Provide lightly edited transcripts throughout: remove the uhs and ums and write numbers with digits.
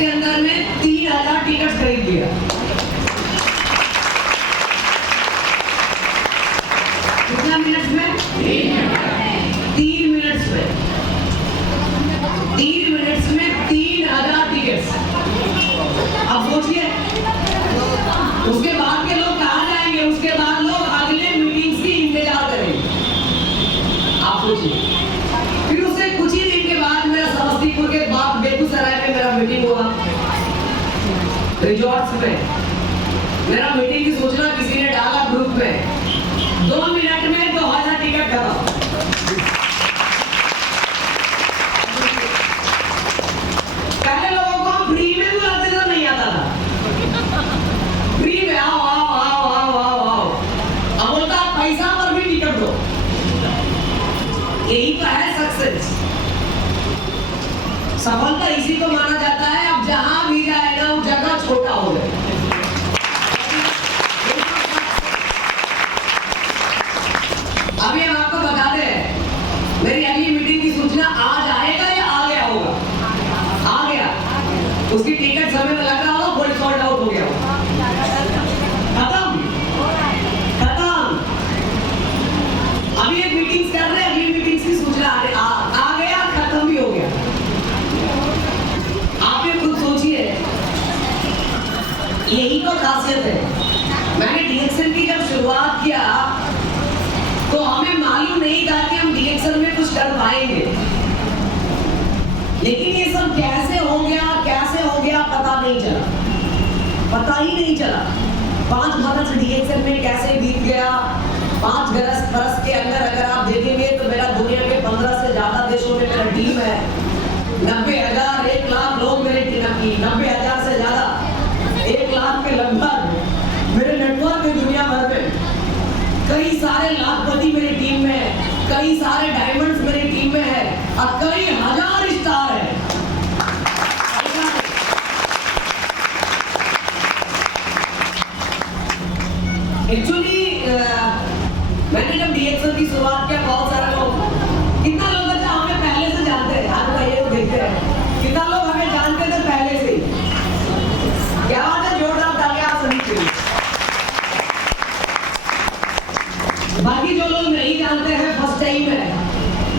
के अंदर में 3000 टिकट खरीद लिया। कितना मिनट में? 3 मिनट। 3 मिनट में 3000 टिकट। अब सोचिए उसके बाद के लोग कहाँ जाएंगे? उसके बाद लोग अगले मीटिंग की इंतजार करेंगे। आप सोचिए। फिर उससे कुछ ही दिन के बाद मेरा समस्तीपुर के बाद बेगूसराय में मेरा मीटिंग हुआ, रिजॉर्ट्स में। मेरा मीटिंग की सूचना किसी ने डाला ग्रुप में, 2 मिनट में 2000 टिकट खत्म। पहले लोगों को हम फ्री में बुलाते थे, नहीं आता था। फ्री में आओ आओ आओ आओ आओ आओ। अब बोलता पैसा पर भी टिकट दो। यही तो है सक्सेस। सफलता इसी को माना जाता है। अब जहां भी जाए ना वो जगह छोटा हो गए। अभी हम आपको बता दें, मेरी अगली मीटिंग की सूचना आज आएगा या आ गया होगा? आ गया। उसकी टिकट समय में लग रहा होगा, फुल सोल्ड आउट हो गया होगा। खत्म खत्म। अभी एक मीटिंग कर रहे हैं, अगली मीटिंग की सूचना आ गया, खत्म भी हो गया। आप ये खुद सोचिए, यही तो खासियत है। मैंने डीएक्सएल की जब शुरुआत किया तो हमें मालूम नहीं था कि हम डीएक्सएल में कुछ कर पाएंगे, लेकिन ये सब कैसे हो गया पता नहीं चला, पता ही नहीं चला। 5 बरस डीएक्सएल में कैसे बीत गया। 5 बरस के अंदर अगर आप देखेंगे तो मेरा दुनिया के 15 से ज्यादा देशों में मेरा टीम है। 90,000 1 लाख लोग मेरे टीम की, 90,000 से ज्यादा 1 लाख के लगभग मेरे नेटवर्क है दुनिया भर में। कई सारे लाखपति मेरी टीम में है, कई सारे डायमंड्स मेरी टीम में है और कई हजार स्टार है। एक्चुअली मैंने जब डीएक्सएल की शुरुआत किया, बहुत सारे लोग, कितना लोग अच्छा हमें पहले से जानते हैं? हाथ उठाइए तो देखते हैं कितना लोग हमें जानते थे पहले से। क्या बात है, जोरदार तालियां आप सभी के लिए। बाकी जो लोग नहीं जानते हैं, फर्स्ट टाइम है,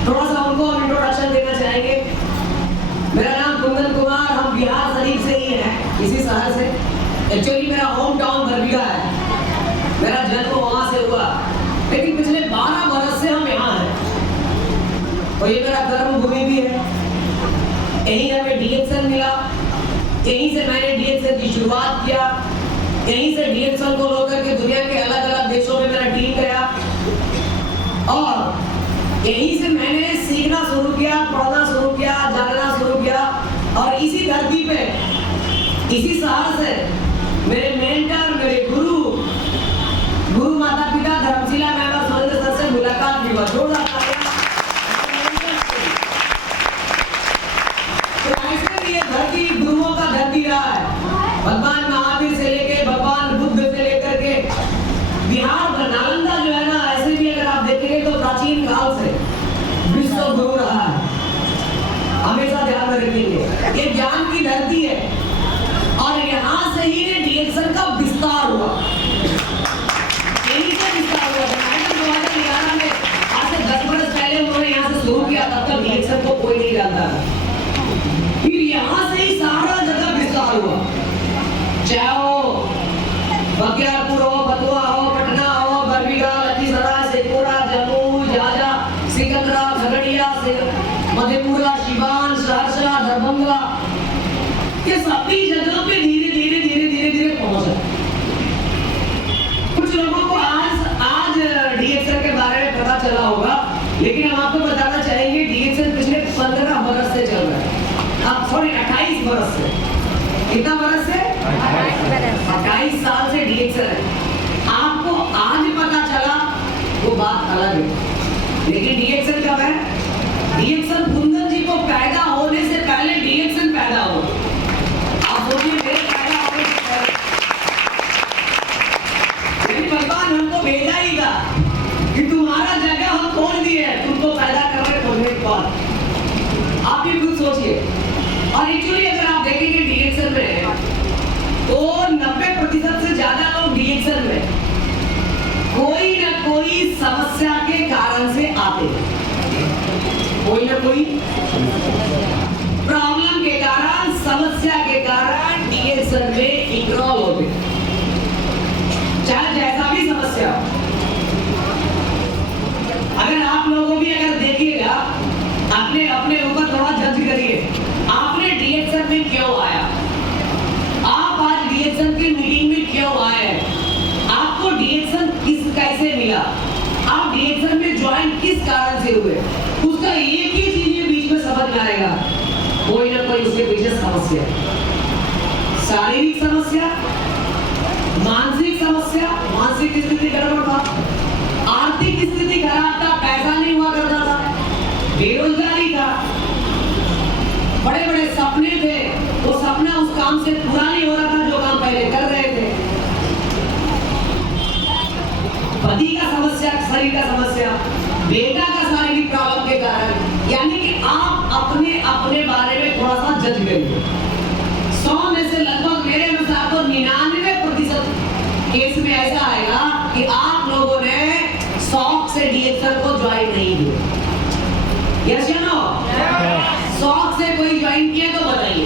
थोड़ा सा उनको हम इंट्रोडक्शन देना चाहेंगे। मेरा नाम कुंदन कुमार, हम बिहार शरीफ से ही हैं, इसी शहर से। एक्चुअली मेरा होम टाउन बरबीघा है, मेरा जन्म वहां से हुआ, लेकिन पिछले 12 बरस से हम यहाँ हैं और ये मेरा कर्म भूमि भी है। यहीं हमें डीएक्सएल मिला, यहीं से मैंने डीएक्सएल की शुरुआत किया, यहीं से डीएक्सएल को लेकर के दुनिया के अलग अलग देशों में मेरा टीम गया और यहीं से मैंने सीखना शुरू किया, पढ़ना शुरू किया, जानना शुरू किया। और इसी धरती पे, इसी शहर से मेरे मेंटर, मेरे गुरु माता पिता धर्मशिला मैम और सुरेंद्र सर से मुलाकात भी हुआ। जोरदार तालियां। तो ऐसे भी ये धरती गुरुओं का धरती रहा है। भगवान महावीर से लेके भगवान बुद्ध से लेकर के बिहार का नालंदा जो है ना, ऐसे भी अगर आप देखेंगे तो प्राचीन काल से विश्व गुरु रहा है। हमेशा ध्यान में रखेंगे, ये ज्ञान की धरती है और यहाँ से ही डीएक्सएल का विस्तार हुआ। यहीं से विस्तार हुआ। 2011 में, आज से 10 बरस पहले उन्होंने यहाँ से शुरू किया, तब तक डीएक्सएल को कोई नहीं जानता। फिर यहाँ से ही सारा जगह विस्तार हुआ, चाहे वो बख्तियारपुर हो, बथुआ हो, पटना हो, बरबीघा, लखीसराय, शेखपुरा, जम्मू, झाझा, सिकंदरा, झगड़िया, मधेपुरा, सिवान, सहरसा, दरभंगा, ये सभी जगह पे धीरे धीरे पहुंचा। कुछ लोगों को आज डीएक्सएल के बारे में पता चला होगा, लेकिन हम आपको बताना चाहेंगे डीएक्सएल पिछले 15 बरस से चल रहा है। अब सॉरी 28 बरस से। कितना बरस से? 28 साल से डीएक्सएल है। आपको आज पता चला वो बात अलग है, लेकिन डीएक्सएल कब है? डीएक्सएल कुंदन जी को पैदा होने से पहले डीएक्सएल पैदा हुआ। आप सोचिए, मेरे पैदा होने से पहले, लेकिन भगवान हमको भेजा ही था कि तुम्हारा जगह हम खोल दिए, तुमको पैदा करने खोलने के बाद। आप भी खुद सोचिए। और एक्चुअली अगर आप देखेंगे डीएक्सएल कारण से आते हैं, कोई ना कोई प्रॉब्लम के कारण, समस्या के कारण डिएक्शन में इनरोल होते हैं, चाहे जैसा भी समस्या हो। अगर आप लोगों भी अगर देखिएगा, अपने अपने ऊपर थोड़ा जज करिए, आपने डिएक्शन में क्यों आया, आप आज डिएक्शन की मीटिंग में क्यों आए, आपको डिएक्शन कैसे मिला, आप डिएक्शन में ज्वाइन किस कारण से हुए, उसका एक ही चीज बीच में समझ में आएगा, कोई ना कोई उसके पीछे समस्या, शारीरिक समस्या, मानसिक समस्या, मानसिक स्थिति गड़बड़ था, आर्थिक स्थिति खराब था, पैसा नहीं हुआ करता था, बेरोजगारी था, बड़े बड़े सपने थे, वो सपना उस काम से पूरा नहीं हो रहा था जो काम पहले कर रहे थे, पति का समस्या, शरीर का समस्या, बेटा का शारीरिक प्रॉब्लम के कारण, यानी कि आप अपने अपने बारे में थोड़ा सा जज करिए। 100 में से लगभग मेरे अनुसार तो 99% केस में ऐसा आएगा कि आप लोगों ने शौक से डिएक्शन को ज्वाइन नहीं किया। यस या नो? शौक से कोई ज्वाइन किया तो बताइए,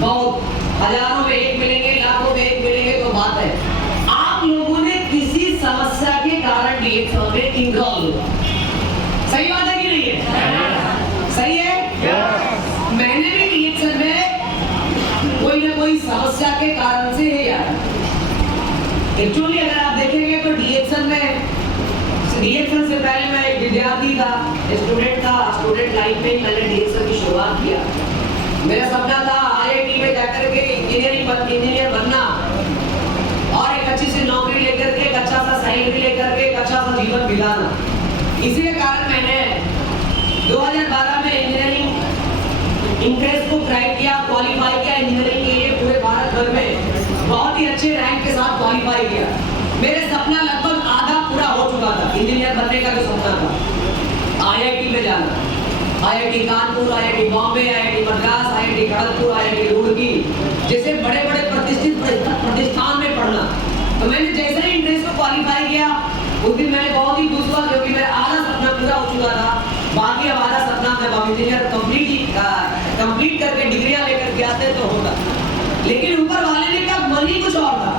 बहुत हजारों में एक मिलेंगे, लाखों में एक मिलेंगे तो बात है। आप लोगों ने किसी समस्या के कारण डिएक्शन में इनरोल हुआ, सही बात है कि नहीं है? सही है? मैंने भी डिएक्शन में कोई ना कोई समस्या के कारण से ही आया। एक्चुअली अगर आप देखेंगे तो डिएक्शन से पहले मैं एक विद्यार्थी था, स्टूडेंट था, स्टूडेंट लाइफ में मैंने डिएक्शन की शुरुआत किया। मेरा सपना था आईआईटी में जाकर के इंजीनियर बनना और एक अच्छी सी नौकरी लेकर के, एक अच्छा सा सैलरी लेकर के, एक अच्छा सा जीवन बिताना। इसी के कारण मैंने 2012 में इंजीनियरिंग इंट्रेंस को क्रैक किया, क्वालिफाई किया इंजीनियरिंग के लिए पूरे भारत भर में, बहुत ही अच्छे रैंक के साथ क्वालिफाई किया। मेरे सपना लगभग आधा पूरा हो चुका था, इंजीनियर बनने का जो सपना था, आईआईटी में जाना, IIT Kanpur, IIT Bombay, IIT Madras, IIT Kharagpur, IIT Roorkee जैसे बड़े बड़े प्रतिष्ठित प्रतिष्ठान में पढ़ना। तो मैंने जैसे ही इंट्रेंस को क्वालिफाई किया, उस दिन मैंने बहुत ही खुश हुआ क्योंकि मेरा आधा सपना पूरा हो चुका था। बाकी अब आधा सपना मैं इंजीनियर कंप्लीट करके डिग्रियां लेकर के आते तो होता, लेकिन ऊपर वाले ने कहा मन ही कुछ और था,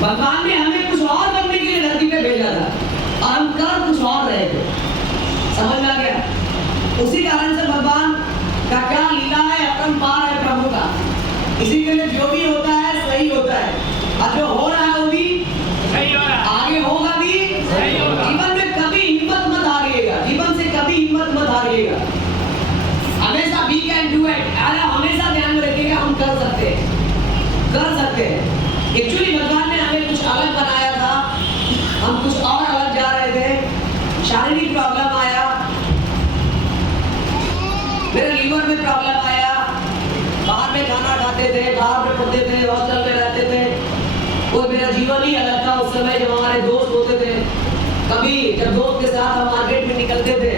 भगवान ने हमें कुछ और बनने के लिए धरती पे भेजा था और हम कर कुछ और रहे थे, समझ में आ गया? उसी कारण से भगवान का क्या लीला है, अपरंपार है प्रभु का। इसी के लिए जो भी होता है सही होता है, और जो हो रहा है वो भी सही हो रहा है, आगे होगा भी सही होगा। जीवन में कभी हिम्मत मत हारिएगा, जीवन से कभी हिम्मत मत हारिएगा, हमेशा वी कैन डू इट, हमेशा ध्यान में रखिएगा हम कर सकते हैं। एक्चुअली भगवान ने हमें कुछ अलग बनाया था, हम कुछ और अलग जा रहे थे। शारीरिक प्रॉब्लम आया, मेरे लीवर में प्रॉब्लम आया, बाहर में खाना खाते थे, बाहर में पढ़ते थे, हॉस्टल में रहते थे, और मेरा जीवन ही अलग था। उस समय जब हमारे दोस्त होते थे, कभी जब दोस्त के साथ हम मार्केट में निकलते थे,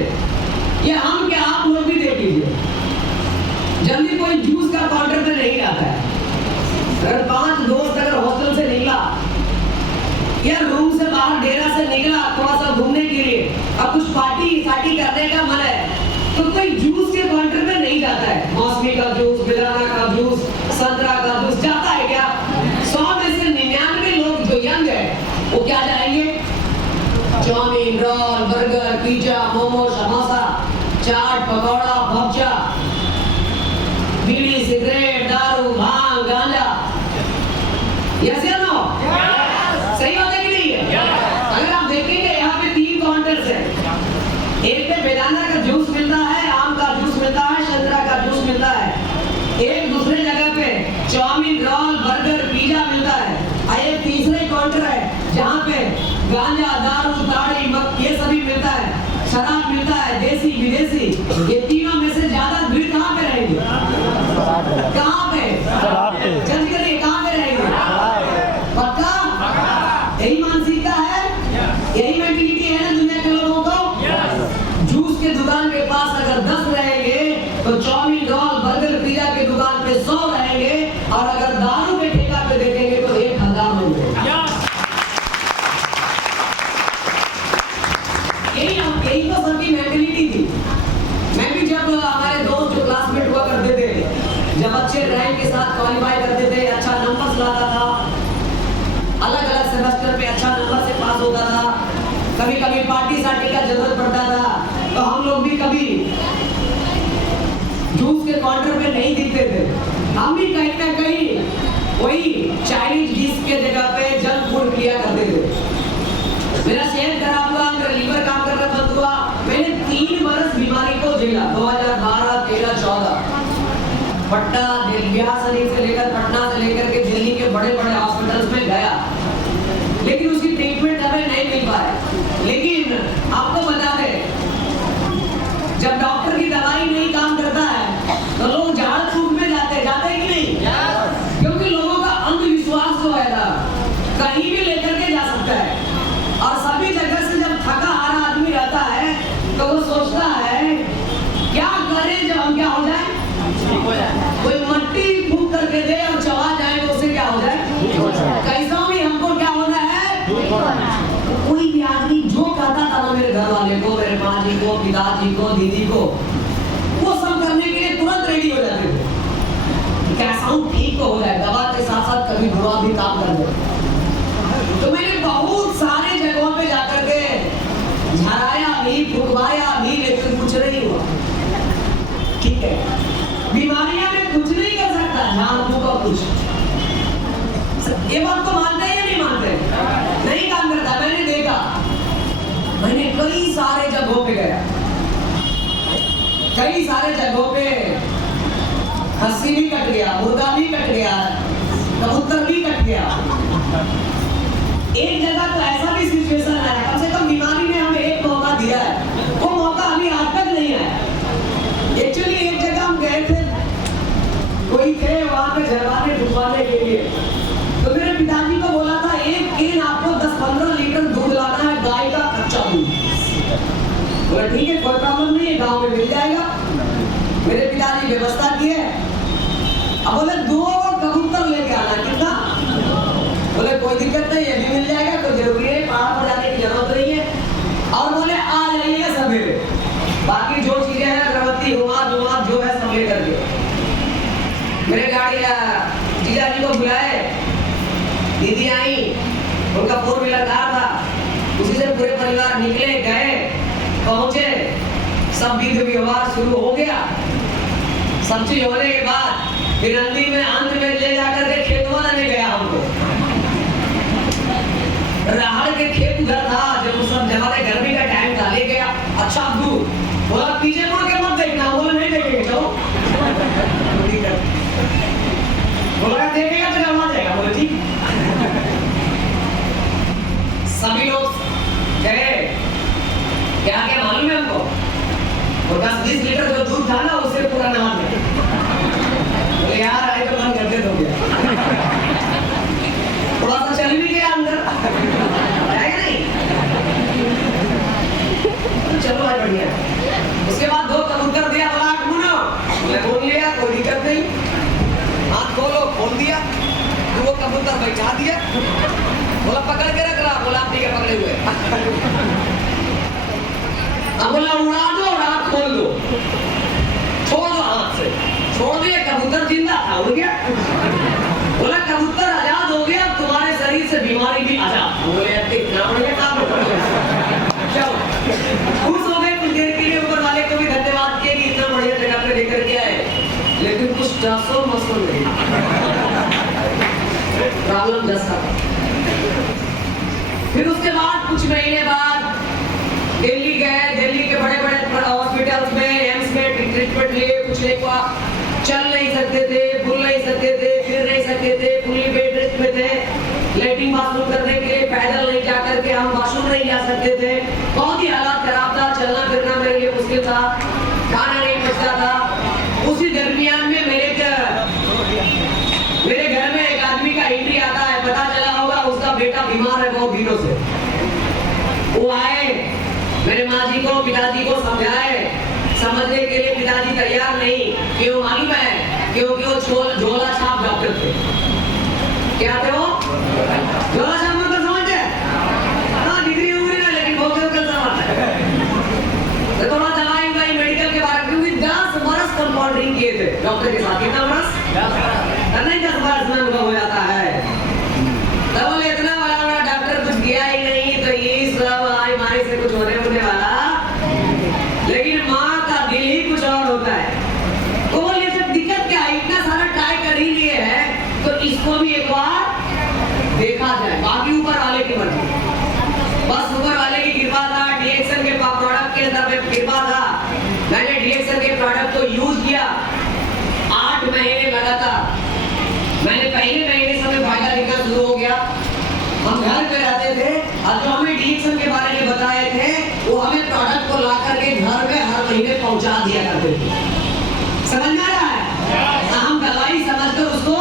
ये हम क्या आप लोग भी देख लीजिए, जल्दी कोई जूस का काउंटर पे नहीं आता है। अगर 5 दोस्त अगर हॉस्टल से निकला या रूम से बाहर डेरा से निकला थोड़ा सा घूमने के लिए, अब कुछ पार्टी करने का मन है, तो कोई जूस के काउंटर पे नहीं जाता है। मौसमी का जूस, बिलाना का जूस, संतरा का जूस जाता है क्या? 100 में से 99 लोग जो यंग है वो क्या जाएंगे? Chow mein, roll, burger, pizza, momo, samosa, chaat, pakora, भपचा, बीड़ी, सिगरेट, दारू, भांग, गांजा। यस या नो? सही बात है कि नहीं है? अगर आप देखेंगे यहाँ पे 3 काउंटर्स हैं, एक पे बेदाना का जूस मिलता है, आम का जूस मिलता है, संतरा का जूस मिलता है। एक दूसरे जगह पे चाउमीन, रोल, बर्गर, पिज्जा मिलता है। और एक तीसरे काउंटर है जहाँ पे गांजा, दारू, ताड़ी, मद ये सभी मिलता है, शराब मिलता है, देसी विदेशी। ये तीनों में से ज्यादा भीड़ कहाँ पे रहेगी? कहाँ पे? जल्दी करिए, कहाँ पे रहेगी? पक्का? यही मानसिकता है, यही मेंटलिटी है ना दुनिया के लोगों को। जूस के दुकान के पास अगर 10 रहेंगे तो चाउमीन, रोल, बर्गर, पिज्जा के दुकान पे 100 रहेंगे, और अगर दारू के ठेका पे देखेंगे तो 1000 होंगे। क्वालिफाई करते थे, अच्छा नंबर लाता था, अलग अलग सेमेस्टर में अच्छा नंबर से पास होता था। कभी कभी पार्टी साटी का जरूरत पड़ता था तो हम लोग भी कभी जूस के काउंटर पे नहीं दिखते थे, हम भी कहीं ना कहीं वही चाइनीज डिश के जगह पे जंक फूड लिया करते थे। मेरा सेहत खराब हुआ, मेरा लीवर काम करना बंद हुआ, मैंने 3 बरस बीमारी को झेला। 2012, 13, 14 पटना बिहार शरीफ से लेकर पटना से लेकर के दिल्ली के बड़े बड़े हॉस्पिटल्स में गया, लेकिन उसकी ट्रीटमेंट हमें नहीं मिल पाया। लेकिन आपको बता दें, जब डॉक्टर की दवाई नहीं काम करता है तो लोग झाड़ फूक में जाते हैं कि नहीं? क्योंकि लोगों का अंधविश्वास जो है ना, कहीं भी लेकर के जा सकता है, और सभी जगह से जब थका हारा आदमी रहता है तो वो सोचता है क्या करें जब हम क्या हो जाए, कोई मट्टी फूक करके दे और चबा जाए तो उससे क्या हो जाए, कैसा भी हमको क्या होना है। कोई भी आदमी जो कहता था ना मेरे घर वाले को, मेरे माँ जी को, पिताजी को, दीदी को, वो सब करने के लिए तुरंत रेडी हो जाते थे, कैसा हूँ ठीक हो जाए, दवा के साथ साथ कभी बुरा भी काम कर दे। तो मैंने बहुत सारे जगहों पे जाकर के झराया भी, फुकवाया भी, लेकिन कुछ नहीं हुआ। ठीक है, बीमारियां में कुछ नहीं कर सकता, जान को कुछ। ये बात को मानते हैं या नहीं मानते? नहीं काम करता। मैंने देखा, मैंने कई सारे जगहों पे गया, कई सारे जगहों पे खस्सी भी कट गया, मुर्गा भी कट गया, कबूतर भी कट गया। एक जगह तो ऐसा भी सिचुएशन आया, कम से कम बीमारी ने हमें एक मौका दिया है, वो मौका अभी आज तक नहीं आया। एक्चुअली एक जगह हम गए थे, कोई थे वहां पे झरवाने फुकवाने के लिए, तो मेरे पिताजी को बोला था एक केन आपको 10-15 लीटर दूध लाना है, गाय का कच्चा दूध। बोला ठीक है, कोई प्रॉब्लम नहीं है, गांव में मिल जाएगा। मेरे पिताजी व्यवस्था की है। अब बोले 2 कबूतर लेके आना, कितना? बोले कोई दिक्कत नहीं है, भी मिल जाएगा, कोई जरूरी है, पहाड़ पर जाने की जरूरत नहीं है। और बोले आ जाइएगा सवेरे, बाकी जो चीजें हैं अगरबत्ती हुआ जो है सब लेकर के। मेरे गाड़ी जीजा जी को बुलाए, दीदी आई, उनका 4 व्हीलर कार था, उसी से पूरे परिवार निकले, गए, पहुंचे, सब विधि व्यवहार शुरू हो गया। सब चीज होने के बाद फिर नंदी में अंत में ले जाकर के खेतवा लेने गया हमको। राहड़ के खेत उधर था, जब सब जमाने गर्मी का टाइम था, ले गया। अच्छा दूर, बोला पीछे मुड़ के मत देखना, बोले नहीं देखेंगे, चलो। बोला देखेगा तो जमा जाएगा, बोले ठीक। सभी लोग गए, क्या क्या मालूम है हमको, वो 10-20 लीटर जो दूध था ना, उससे पूरा नहा गया। बोले यार आए तो मन करते हो गया, थोड़ा सा चल भी गया अंदर, जाएगा नहीं, चलो भाई बढ़िया। उसके बाद 2 कबूतर दिया, बोला मुनो, बोले बोल लिया, कोई दिक्कत नहीं, हाथ खोलो, खोल दिया, 2 कबूतर बैठा दिया, बोला पकड़ के रख रहा, बोला आप ठीक है पकड़े हुए। अब बोला उड़ा दो और हाथ खोल दो, छोड़ दो हाथ से, छोड़ दिया, कबूतर जिंदा था, उड़ गया। बोला कबूतर आजाद हो गया, अब तुम्हारे शरीर से बीमारी भी आजाद। बोले इतना बढ़िया काम चलो, खुश हो गए कुछ देर के लिए, ऊपर वाले को भी धन्यवाद किया कि इतना बढ़िया जगह पे लेकर के आए, लेकिन कुछ टासो मसो नहीं, प्रॉब्लम जैसा। फिर उसके बाद कुछ महीने बाद दिल्ली गए, दिल्ली के बड़े बड़े हॉस्पिटल्स में, एम्स में ट्रीटमेंट लिए, कुछ नहीं हुआ, चल नहीं सकते थे, बुल नहीं सकते थे, फिर नहीं सकते थे, फुल्ली बेड रेस्ट में थे, लेटरिन बाथरूम करने के लिए पैदल नहीं जा करके हम वॉशरूम नहीं जा सकते थे, बहुत ही हालात खराब था, चलना फिरना मेरे लिए मुश्किल था, खाना नहीं पचता था। उसी दरमियान में मेरे घर में एक आदमी का एंट्री आता है, पता चला होगा उसका बेटा बीमार है बहुत दिनों से। वो आए, मेरे माँ जी को, पिताजी को समझाए, समझने के लिए पिताजी तैयार नहीं, क्यों मालूम है? क्योंकि वो झोला छाप डॉक्टर थे। क्या थे वो? झोला छाप मतलब समझते हैं? हाँ, डिग्री उग्री ना, लेकिन वोकल समझते हैं। तो थोड़ा दवाई मेडिकल के बारे में, क्योंकि 10 बरस कंपाउंडिंग किए थे डॉक्टर के साथ। कितना बरस? नहीं 10 वर्ष में अनुभव हो जाता है। तब बोले इतना बड़ा बड़ा डॉक्टर कुछ किया ही नहीं, तो ये सब आई मारी से कुछ होने वाला, लेकिन माँ का दिल ही कुछ और होता है। तो बोले जब दिक्कत क्या है, इतना सारा ट्राई कर ही लिए है, तो इसको भी एक बार देखा जाए। बाकी ऊपर वाले की मर्जी, बस ऊपर वाले की कृपा था। डीएक्सन के प्रोडक्ट के अंदर में कृपा था। मैंने डीएक्सन के प्रोडक्ट को यूज किया 8 महीने लगातार। मैंने पहले महीने से फायदा दिखना शुरू हो गया। हम घर पे रहते थे और जो हमें डीएक्सन के बारे में बताए थे, वो हमें प्रोडक्ट को ला करके घर में हर महीने पहुंचा दिया करते थे। समझ में आ रहा है? हम दवाई समझकर उसको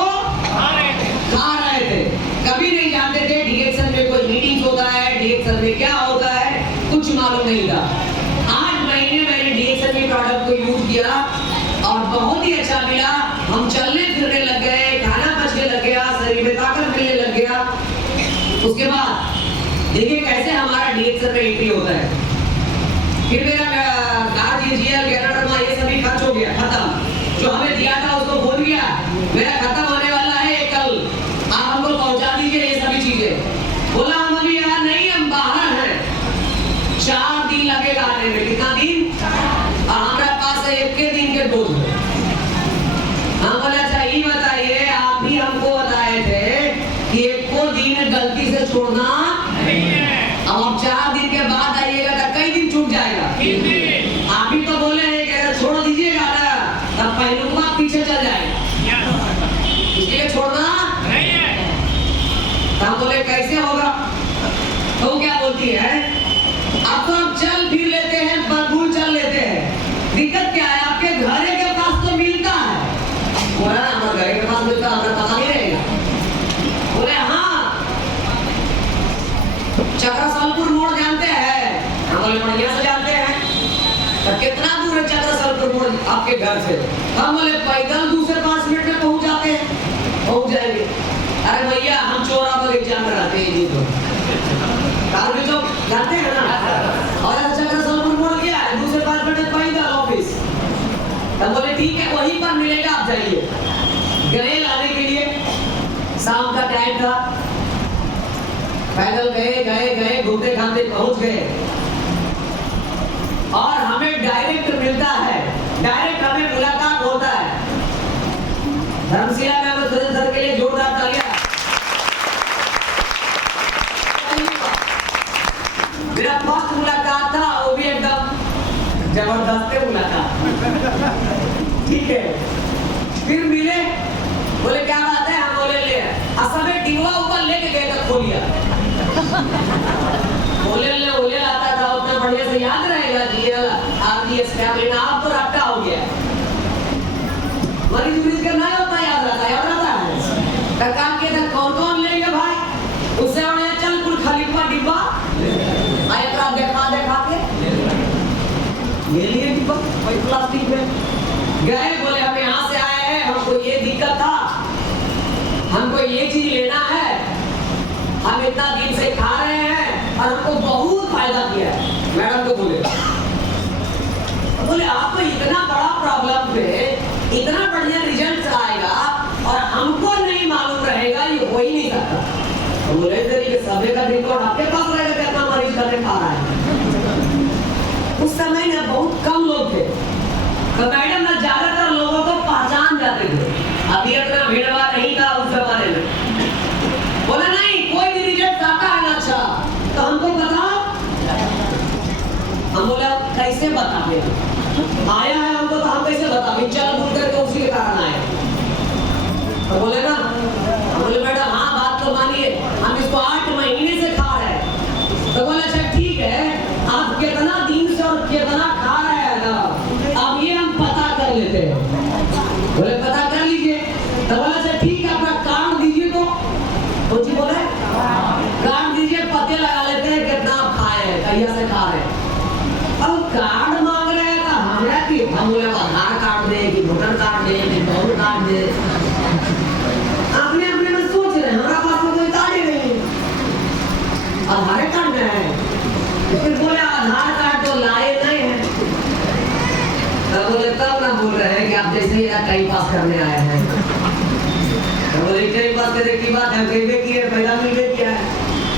खा रहे थे। कभी नहीं जानते थे डीएक्सन में कोई मीटिंग होता है, डीएक्सन में क्या होता है, कुछ मालूम नहीं था। 8 महीने मैंने डीएक्सन के प्रोडक्ट को यूज किया और बहुत ही अच्छा मिला। हम चलने फिरने लग गए, खाना पचने लग गया, शरीर में ताकत मिलने लग गया। उसके बाद देखिए कैसे हमारा डीएक्सन में एंट्री होता है। फिर मेरा कार्डियोजीएल गैराडर्मा ये सभी खर्च हो गया, खत्म। जो हमें दिया था उसको भूल गया, मेरा खत्म होने वाला है कल, आप हमको पहुंचा दीजिए ये सभी चीजें। बोला हम अभी यहाँ नहीं, हम बाहर हैं, 4 दिन लगेगा आने में। कितना दिन? और हमारे पास है 1 दिन के डोज। हम बोला अच्छा ये बताइए, आप भी हमको बताए थे कि 1 दिन गलती से छोड़ना नहीं है। अब आप 4 दिन के बाद आइएगा तो कई दिन छूट जाएगा। आप ही तो बोले हैं कि अगर छोड़ दीजिएगा ना तब पहलुआ पीछे चल जाएगा, इसलिए छोड़ना नहीं है। तो हम बोले कैसे होगा? तो क्या बोलती है, अब तो हम चल फिर लेते हैं, बदबूल चल लेते हैं। दिक्कत क्या है, आपके घरे के पास तो मिलता है। बोला ना हमारे घरे के पास मिलता है, हमें पता नहीं रहेगा। बोले हाँ, चक्रसलपुर मोड़ जानते हैं? हम बोले बढ़िया से जानते हैं। तो कितना दूर है चक्रसलपुर मोड़ आपके घर से? हम बोले पैदल दूसरे 5 मिनट में पहुंच जाते हैं, पहुंच जाएंगे। अरे भैया हम चोरा बगीचा में रहते हैं जी, तो कारगिल चौक जाते हैं ना, और चक्रसलपुर मोड़ गया है, दूसरे 5 मिनट पैदल ऑफिस। तब बोले ठीक है वहीं पर मिलेगा, आप जाइए। गए लाने के लिए, शाम का टाइम था, पैदल गए घूमते घामते पहुंच गए और हमें डायरेक्ट मिलता है, डायरेक्ट हमें मुलाकात होता है। धर्मशिला में हमें सुरेंद्र सर के लिए जोरदार तालियां। मेरा फर्स्ट मुलाकात था, वो भी एकदम जबरदस्त मुलाकात, ठीक है। फिर मिले, बोले क्या बात है? हम बोले ले असल में डिब्बा ऊपर लेके गए तक खोलिया। बोले आता था उतना बढ़िया से याद रहेगा जी, आरडीएस फैमिली ना, आप तो रट्टा हो गया। मरीज का ना होता, याद रहता है। टका के तक कौन लेंगे भाई, उससे उन्हें चल कुल खलीफा डिब्बा आया देखा के ले लिए डिब्बा वही प्लास्टिक में। गए, बोले हम यहाँ से आए हैं, हमको ये दिक्कत था, हमको ये चीज लेना है, हम इतना दिन से खा रहे हैं और हमको बहुत फायदा किया है। मैडम को बोले आपको इतना बड़ा प्रॉब्लम पे इतना बढ़िया रिजल्ट आएगा और हमको नहीं मालूम रहेगा, ये हो ही नहीं सकता। तो बोले ये सभी का रिकॉर्ड आपके पास रहेगा, कितना मरीज करने खा रहा है। उस समय ना बहुत कम लोग थे, तो मैडम ना ज्यादातर लोगों को पहचान जाते थे। अभी इतना भीड़भाड़ नहीं था उस जमाने में। बोला नहीं, कोई भी रिजल्ट आता है ना अच्छा तो हमको बताओ। हम बोला कैसे बताते, आया है हमको तो हम कैसे बताते, चल बोल करके उसी के कारण आए। तो बोले ना, हम बोले मैडम हाँ बात तो मानिए, हम इसको 8 महीने से खा रहे हैं। तो बोला अच्छा ठीक है, आप कितना दिन से और कितना खा रहे हैं ना, अब ये हम पता कर लेते हैं। बोले पता कर लीजिए। तो बोला अच्छा ठीक है, अपना कार्ड दीजिए। तो जी बोले कार्ड दीजिए, पते लगा लेते हैं कितना आप खाए हैं, कहिया से खा रहे हैं। अब कार्ड मांग रहे हैं तो हमरा की, हम बोले आधार कार्ड दे कि वोटर कार्ड दे कि पैन कार्ड दे। अपने अपने में सोच रहे हैं, हमारा पास में कोई कार्ड ही नहीं है, आधार कार्ड है। फिर बोले आधार कार्ड तो लाए नहीं है। तो बोले तब ना बोल रहे हैं कि आप जैसे ही टाइम पास करने आए हैं। तो बोले बात करे की बात है, कहीं की है, पैदा मिल गई क्या है,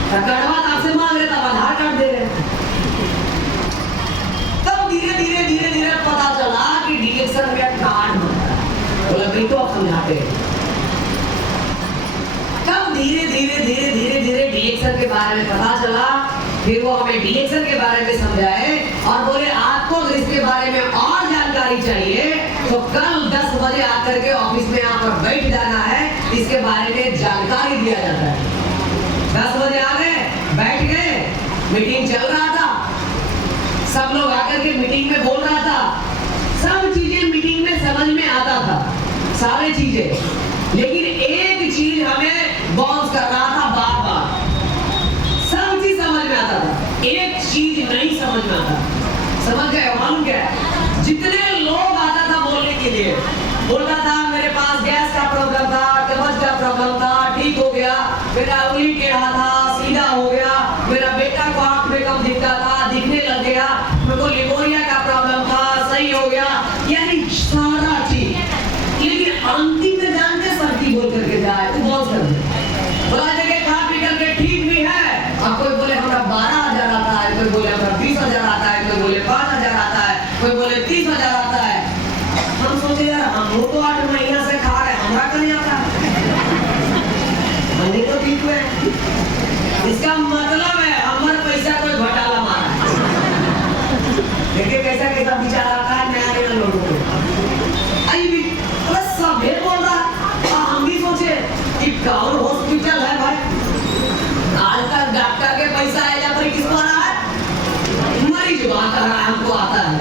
कड़वा आपसे मांग रहे, तब आधार कार्ड दे रहे। तब धीरे धीरे धीरे धीरे पता चला कि डीएक्शन में कार्ड बनता है। बोला भाई तो आप समझाते हैं। तब धीरे धीरे धीरे धीरे धीरे डीएक्शन के बारे में पता चला, फिर वो हमें डीएक्शन के बारे में समझाए और बोले आपको इसके बारे में और जानकारी चाहिए तो कल 10 बजे आकर के ऑफिस में यहाँ पर बैठ जाना है, इसके बारे में जानकारी दिया जाता है। 10 बजे आ गए, बैठ गए, मीटिंग चल रहा था, सब लोग आकर के मीटिंग में बोल रहा था, सब चीजें मीटिंग में समझ में आता था, सारे चीजें, लेकिन एक चीज हमें बाउंस कर रहा था बार बार। सब चीज समझ में आता था, एक चीज नहीं समझ में आता। समझ गए मालूम क्या? जितने लोग आता था बोलने के लिए, बोलता था मेरे पास गैस का प्रॉब्लम था, कब्ज का प्रॉब्लम था, ठीक हो गया, मेरा उंगली टेढ़ा था, सीधा हो गया, मेरा बेटा को आंख में कम दिखता था, दिखने लग गया, मेरे को लिमोनिया का प्रॉब्लम था, सही हो गया, यानी सारा चीज। लेकिन अंतिम में जानते सबकी बोल करके जाए, वो बहुत कर बोला जगह खा पी करके ठीक भी है। अब कोई बोले हमारा 12,000 आता है, कोई बोले हमारा 20,000 आता है, कोई बोले 5,000 आता है, कोई बोले 30,000 आता है। हम सोचे यार हम वो तो 8 महीना से खा रहे, हमारा क्यों नहीं आता? महीने तो ठीक हुए, इसका मतलब है हमारा पैसा कोई घोटाला मारा है। देखिए कैसा कैसा विचार आता है नया नया लोगों को। अभी सब बोल रहा है, हम भी सोचे कि कौन हॉस्पिटल है भाई, आजकल डॉक्टर के पैसा है या फिर किसको आ रहा है? मरीज बात कर रहा है, हमको आता है,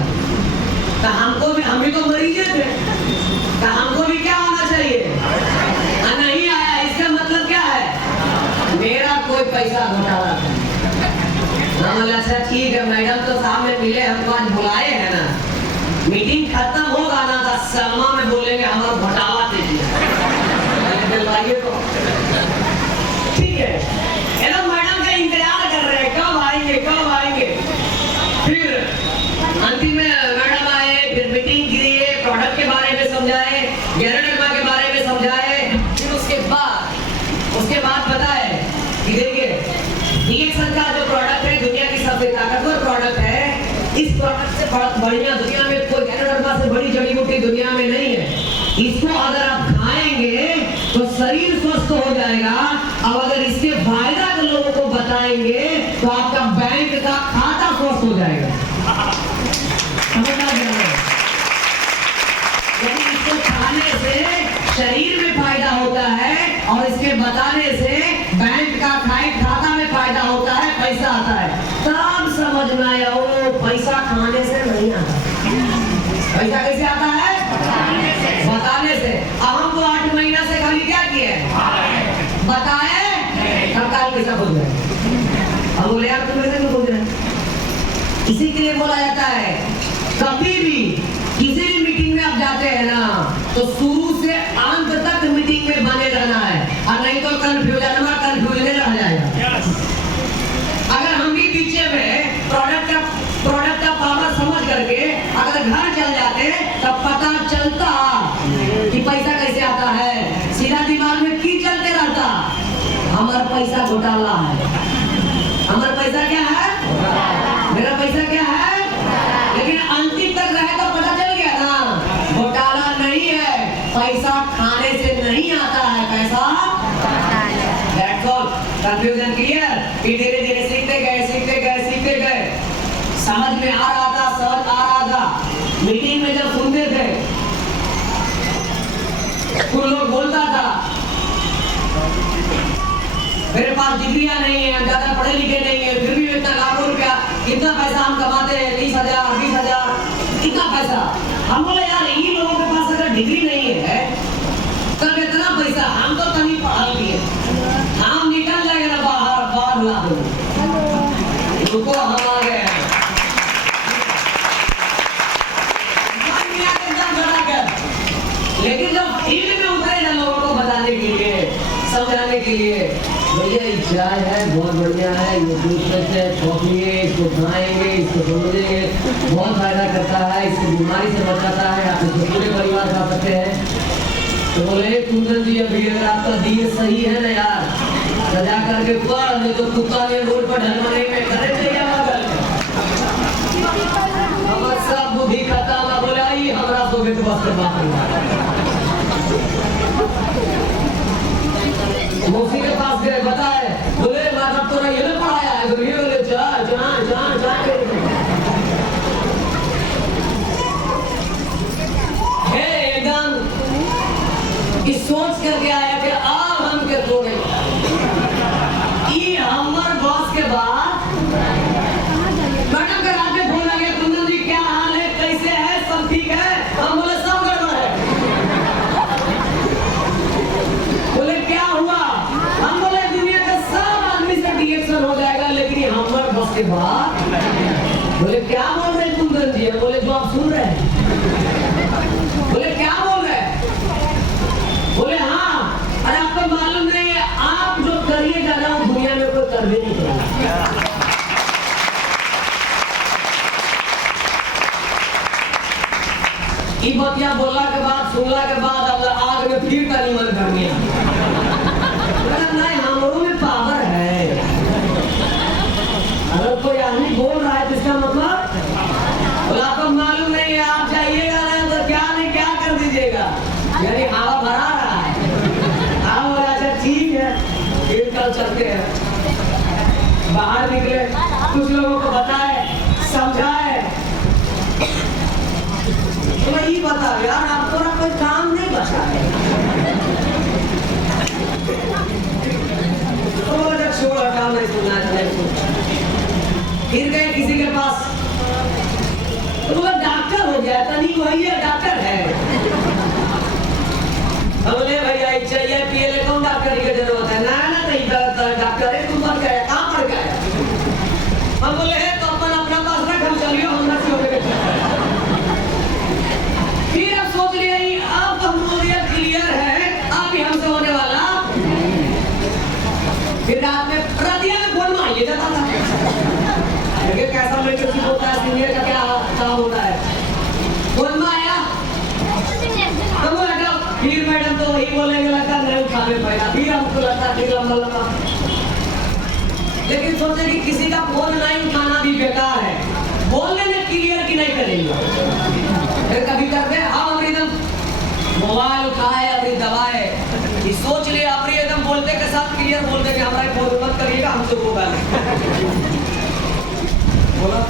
तो हमको भी, हम भी तो मरीज थे, तो हमको भी क्या होना चाहिए? नहीं आया, इसका मतलब क्या है? मेरा कोई पैसा घोटाला है। अच्छा ठीक है मैडम, तो सामने मिले, हमको आज बुलाए हैं ना, मीटिंग खत्म होगा ना तो सलमा में बोलेंगे हमारा घोटाला दिलवाइए तो ठीक है। ये लोग मैडम का इंतजार कर रहे हैं, कब आएंगे कब आएंगे। फिर अंतिम में मैडम आए, फिर मीटिंग किए, प्रोडक्ट के बारे में समझाए, गारंटी के बारे में समझाए, फिर उसके बाद बताए कि देखिए डीएक्शन का जो प्रोडक्ट है दुनिया की सबसे ताकतवर प्रोडक्ट है। इस प्रोडक्ट से बढ़िया दुनिया में कोई गारंटी से बड़ी जड़ी बूटी दुनिया में नहीं है। इसको अगर आप खाएंगे तो शरीर स्वस्थ हो जाएगा। अब अगर इसके फायदा के लोगों को बताएंगे तो आपका बैंक का खाता स्वस्थ हो जाएगा। यानी इसको खाने से शरीर में फायदा होता है और इसके बताने से बैंक का खाता में फायदा होता है, पैसा आता है। तब समझ में आया वो पैसा खाने से नहीं आता। पैसा कैसे आता है? बताने से। अब हमको 8 महीना से खाली क्या किए? बताए, तब काल पैसा बोल रहे। हम बोले यार तुम ऐसे क्यों बोल रहे? इसी के लिए बोला जाता है कभी भी किसी भी मीटिंग में आप जाते हैं ना तो शुरू से अंत तक मीटिंग में बने रहना है, और नहीं तो कंफ्यूजन रह जाएगा। अगर हम भी पीछे में प्रोडक्ट का पावर समझ करके अगर घर चल जाते तब पता चलता कि पैसा कैसे आता है। सीधा दिमाग में की चलते रहता हमारा पैसा घोटाला है, हमारा पैसा क्या है, मेरा पैसा क्या है। लेकिन अंतिम तक रहे तो पता चल गया ना घोटाला नहीं है, पैसा खाने से नहीं आता है, पैसा कंफ्यूजन क्लियर। फिर धीरे धीरे सीखते गए, समझ में आ रहा था। मीटिंग में जब सुनते थे कुछ लोग बोलता था मेरे पास डिग्रियां नहीं है, हम ज्यादा पढ़े लिखे नहीं है, फिर भी इतना लाखों रुपया, इतना पैसा हम कमाते हैं, 30,000 20,000, इतना पैसा। हम बोले यार इन लोगों के पास अगर डिग्री नहीं है तब इतना पैसा, हम तो कहीं पढ़ा लिए, हम निकल जाएंगे ना बाहर ला दो, रुको हम आ गए। लेकिन जब फील्ड में उतरे ना लोगों को बताने के लिए, समझाने के लिए, भैया ये चाय है बहुत बढ़िया है, ये दूध से कॉफी है, इसको खाएंगे, इसको समझेंगे, बहुत फायदा करता है, इसको बीमारी से बचाता है, आप इसको पूरे परिवार खा सकते हैं। तो बोले कुंदन जी अभी अगर आपका दिए सही है ना यार, सजा करके पढ़, नहीं तो कुत्ता ने रोड पर ढलवाने में करे चाहिए मगर हमारे सब बुद्धि खत्म। बोले आई हमारा तो बेट बस कर बात मौसी के पास गए, बताए बोले मैं अब तो ये ना पढ़ाया है, तो ये बोले जा जा जा जा है एकदम इस सोच करके आया कि अब हम के तोड़े ये हमर बॉस के बाद मैडम के रात में फोन आ गया, कुंदन जी क्या हाल है, कैसे है, सब ठीक है? हम बोले सब गड़बड़ है। बोले क्या हुआ? हम बोले दुनिया के सब आदमी से रिएक्शन हो जाएगा लेकिन हमर बॉस के बाद। बोले क्या बोल रहे कुंदन जी? हम बोले जो आप सुन रहे हैं। बोले क्या बोल रहे हैं? बोले हाँ, अरे आपको मालूम नहीं है आप जो करिएगा ना वो दुनिया में कोई कर भी नहीं करेगा। ये बतिया बोलने के बाद सुनला के बाद अब आग में फिर का निमन कर गया। नहीं हमरों में पावर है, अगर कोई आदमी बोल रहा है तो इसका मतलब बोला आपको मालूम नहीं है, आप जाइएगा ना तो क्या नहीं क्या कर दीजिएगा, यानी हवा भरा रहा है। हाँ बोला अच्छा ठीक है, फिर कल चलते हैं। बाहर निकले, कुछ लोगों को बताए समझाए, तो मैं ये बता यार आपको ना कोई काम नहीं बचा है। तो जब छोड़ा काम नहीं सुनना चाहिए, फिर गए किसी के पास, तो वो डॉक्टर हो गया था, नहीं वही है डॉक्टर है। बोले भैया चाहिए पिए ले कौन डॉक्टर की जरूरत है? ना ना नहीं डॉक्टर है, तुम बन गए कहाँ पड़ गए? हम बोले है तो अपन अपना पास रख, हम चलियो हम ना छोड़े। फिर अब सोच लिया अब तो हम बोल दिया क्लियर है, अब ही हमसे होने वाला। फिर रात में प्रतिया में फोन मारिए जाता था, देखिए कैसा लेकर होता है, सीनियर का क्या काम होता है। फोन में आया तो बोला फिर मैडम तो वही बोलेंगे, लगता नहीं उठाने पड़ेगा, फिर हमको लगता फिर लंबा लंबा। लेकिन सोचे कि किसी का फोन नहीं उठाना भी बेकार है, बोलने में क्लियर की नहीं करेंगे। फिर कभी करते हम अपनी एकदम मोबाइल उठाए अपनी दबाए, ये सोच लिया अपनी एकदम बोलते के साथ क्लियर बोलते कि हमारे फोन मत करिएगा, हमसे वो गाले बोला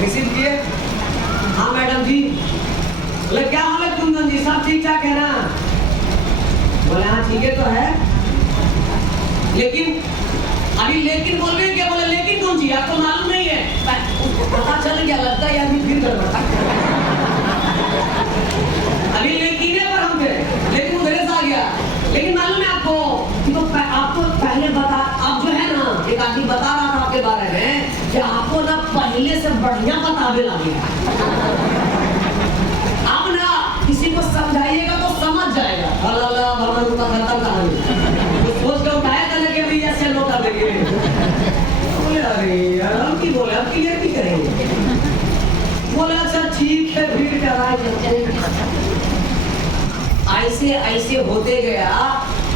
रिसीव किए। हाँ मैडम जी। बोले क्या हाल है कुंदन जी, सब ठीक ठाक है ना? बोले हाँ ठीक है तो है, लेकिन अभी लेकिन बोल रहे क्या? बोले लेकिन कौन सी, आपको मालूम नहीं है? पता चल गया लगता है यार फिर गड़बड़। अभी लेकिन पर हम थे, लेकिन उधर से आ गया, लेकिन मालूम है आपको तो आपको पहले बता, आप जो है ना एक आदमी बता रहा था आपके बारे में कि आपको ना पहले से बढ़िया बतावे लगेगा, आप ना किसी को समझाइएगा तो समझ जाएगा। अल्लाह भगवान का खत्म कहानी तो सोच के उठाया करने के लिए ऐसे लोग कर देंगे। बोले अरे यार हम की बोले हम क्लियर की करेंगे। बोला अच्छा ठीक है फिर कराए चलते। ऐसे ऐसे होते गया,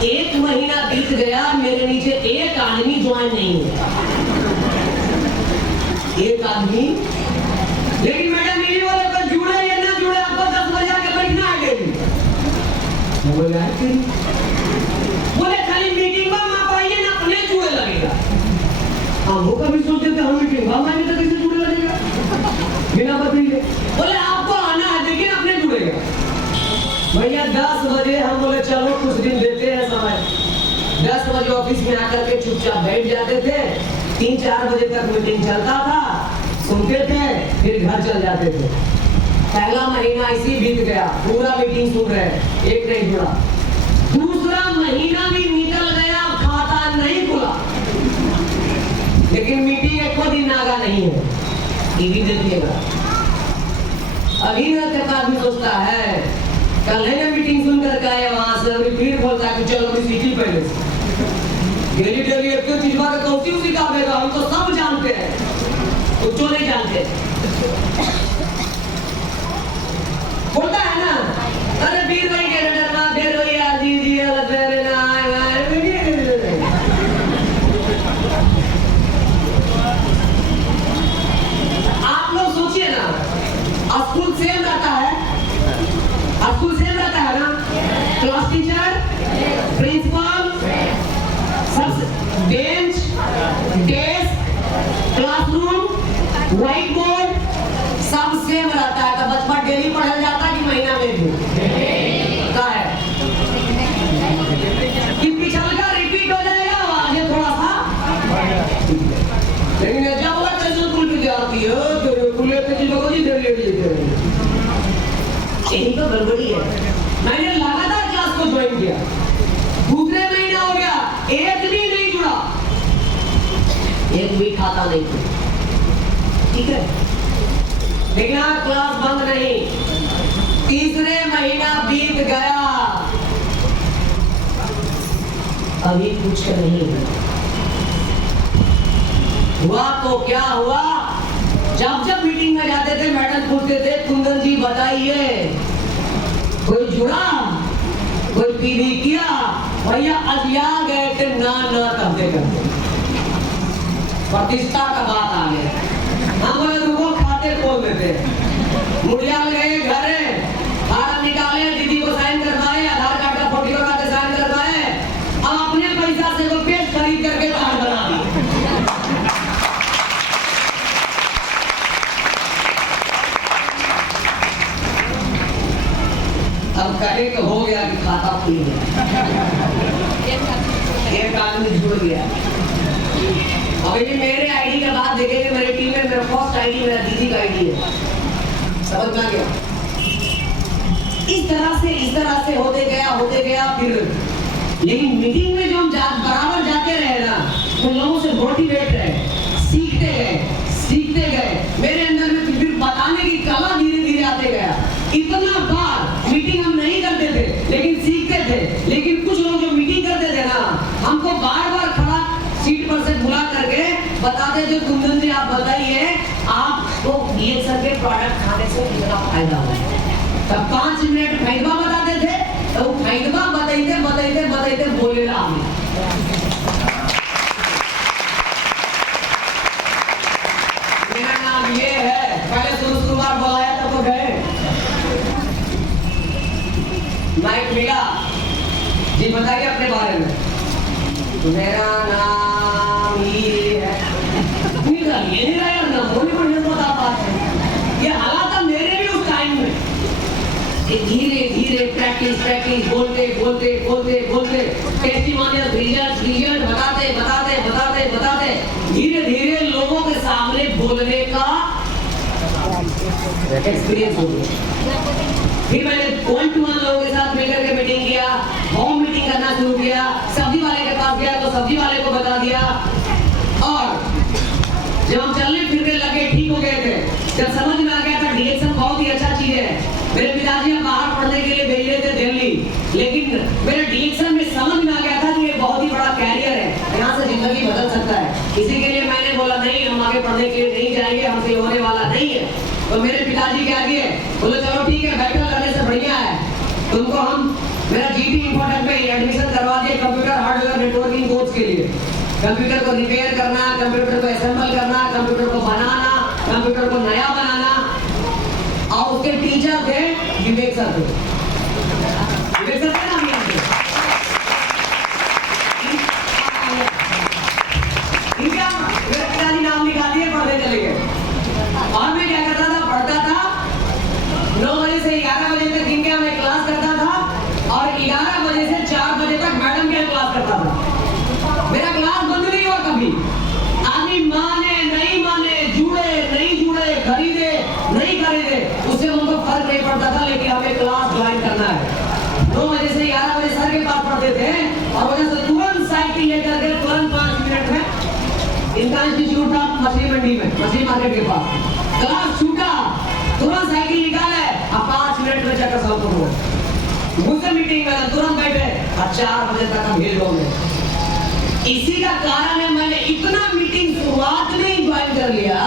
एक महीना बीत गया, मेरे नीचे एक आदमी ज्वाइन नहीं हुआ, एक आदमी। लेकिन मैडम मिली वाले पर जुड़े या ना जुड़े आपको 10 बजे आके बैठना है डेली। बोले खाली मीटिंग में आप आइए ना अपने जुड़े लगेगा। हम वो कभी सोचते थे हम मीटिंग में आएंगे तो कैसे जुड़े लगेगा बिना बताइए। बोले आपको आना है लेकिन अपने जुड़ेगा। भैया 10 बजे हम बोले चलो कुछ दिन देते हैं समय। 10 बजे ऑफिस में आकर के चुपचाप बैठ जाते थे, 3-4 बजे तक मीटिंग चलता था, सुनते थे फिर घर चल जाते थे। पहला महीना इसी बीत गया, पूरा मीटिंग सुन रहे, एक नहीं जुड़ा। दूसरा महीना भी निकल गया, खाता नहीं खुला, लेकिन मीटिंग एक दिन नागा नहीं है। टीवी देखिएगा, अभी तक आदमी सोचता है कल है ना मीटिंग सुन कर आया वहां से, अभी फिर बोलता है कि चलो अभी सीटी पहले डेली डेली एक चीज बात कौन सी उसी का देगा, हम तो सब जानते हैं, कुछ तो नहीं जानते। बोलता है ना अरे वीर भाई के डरना देर भैया प्रिंसिपल, सब bench, desk, classroom, white board सब सेम रहता है। तो बचपन डेली पढ़ा जाता कि महीना में भी का है कि पिछल का रिपीट हो जाएगा आगे थोड़ा सा, लेकिन जब बोला चल स्कूल की जाती है तो कुले पे जी लोग जी ले यही तो गड़बड़ी है। मैंने लगातार क्लास को ज्वाइन किया, दूसरे महीना हो गया, एक दिन नहीं जुड़ा, एक भी खाता नहीं था, ठीक है, लेकिन क्लास बंद नहीं। तीसरे महीना बीत गया, अभी कुछ नहीं हुआ। तो क्या हुआ, जब जब मीटिंग में जाते थे मैडम पूछते थे कुंदन जी बताइए कोई जुड़ा, कोई पीढ़ी किया, भैया अजिया गए थे ना ना करते करते प्रतिष्ठा का बात आ गया। हम रुको खाते खोल देते, मुड़िया गए घरे, फार्म निकाले, दीदी को साइन करवाए, आधार कार्ड का फोटो लगा के साइन करवाए, अब अपने पैसा से वो पेज खरीद करके कार्ड बना दिए। अब कहे तो हो गया कि खाता खुल गया, एक आदमी जुड़ गया। अभी भी मेरे आईडी के बाद देखेंगे, मेरे टीम में मेरा फर्स्ट आईडी मेरा दीदी का आईडी है, समझ में आ गया। इस तरह से होते गया फिर, लेकिन मीटिंग में जो हम बराबर जाते रहे ना, तो लोगों से मोटिवेट रहे, सीखते गए। मेरे अंदर में फिर बताने की कला धीरे धीरे आते गया। इतना बार मीटिंग हम नहीं करते थे, लेकिन सीखते थे। लेकिन कुछ लोग जो मीटिंग करते थे ना, हमको बार बार खड़ा सीट पर से बुला करके बताते थे कुंदन जी आप बताइए आपको डीएक्सएल के प्रोडक्ट खाने से कितना फायदा हो। तब 5 मिनट फायदा बताते थे, तो वो फायदा बताइते बोले ना मेरा नाम ये है, पहले शुरुआत बुलाया तब तो गए, माइक मिला जी बताइए अपने बारे में, तो मेरा नाम ये है, ये नहीं यार ना बोली पर नहीं बता पाते। ये हालात था मेरे भी उस टाइम में, धीरे धीरे प्रैक्टिस बोलते टेस्टिमोनियल रिजल्ट बताते धीरे धीरे लोगों के सामने बोलने का एक्सपीरियंस हो गया। फिर मैंने 1-to-1 लोगों के साथ मिलकर के मीटिंग किया, होम मीटिंग करना शुरू किया, सब्जी वाले के पास गया तो सब्जी वाले को बता दिया, और जब हम चलने फिरने लगे ठीक हो गए थे, जब समझ में आ गया था डीएक्सएल बहुत ही अच्छा चीज है। मेरे पिताजी हम बाहर पढ़ने के लिए भेज रहे थे दिल्ली, लेकिन मेरे डीएक्सएल में समझ में आ गया था कि ये बहुत ही बड़ा कैरियर है, यहाँ से जिंदगी बदल सकता है। इसी के लिए मैंने बोला नहीं, हम आगे पढ़ने के लिए नहीं जाएंगे, हमसे होने वाला नहीं है। तो मेरे पिताजी क्या किए, बोले चलो ठीक है, बैठल करने से बढ़िया है, तुमको हम मेरा जीटी इंपोर्टेंट में एडमिशन करवा दिए कंप्यूटर हार्डवेयर नेटवर्किंग कोर्स के लिए। कंप्यूटर को रिपेयर करना, कंप्यूटर को असेंबल करना, कंप्यूटर को बनाना, कंप्यूटर को नया बनाना। और उसके टीचर थे विवेक सर थे, विवेक सर थे ना ठीक है। मेरे पिताजी नाम लिखा दिए, पढ़ने चले गए। और मैं क्या करता था, पढ़ता था 9 बजे से 11 बजे तक इनके मैं क्लास करता था, और 11 बजे से 4 बजे तक मैडम के क्लास करता था। मेरा क्लास बंद नहीं हुआ कभी। आदमी माने नहीं माने, जुड़े नहीं जुड़े, खरीदे नहीं खरीदे, उससे उनको फर्क नहीं पड़ता था, लेकिन हमें क्लास ज्वाइन करना है। 9 बजे से 11 बजे सर के पास पढ़ते थे, और वजह से तुरंत साइकिल लेकर के तुरंत 5 मिनट में इनका इंस्टीट्यूट था मछली मंडी में, मछली मार्केट के पास। क्लास छूटा, तुरंत साइकिल निकाले, अब 5 मिनट में चक्कर खत्म हो। मुझसे मीटिंग में तुरंत बैठे, और 4 बजे तक हम हिल गए। इसी का कारण है मैंने इतना मीटिंग शुरुआत में ही ज्वाइन कर लिया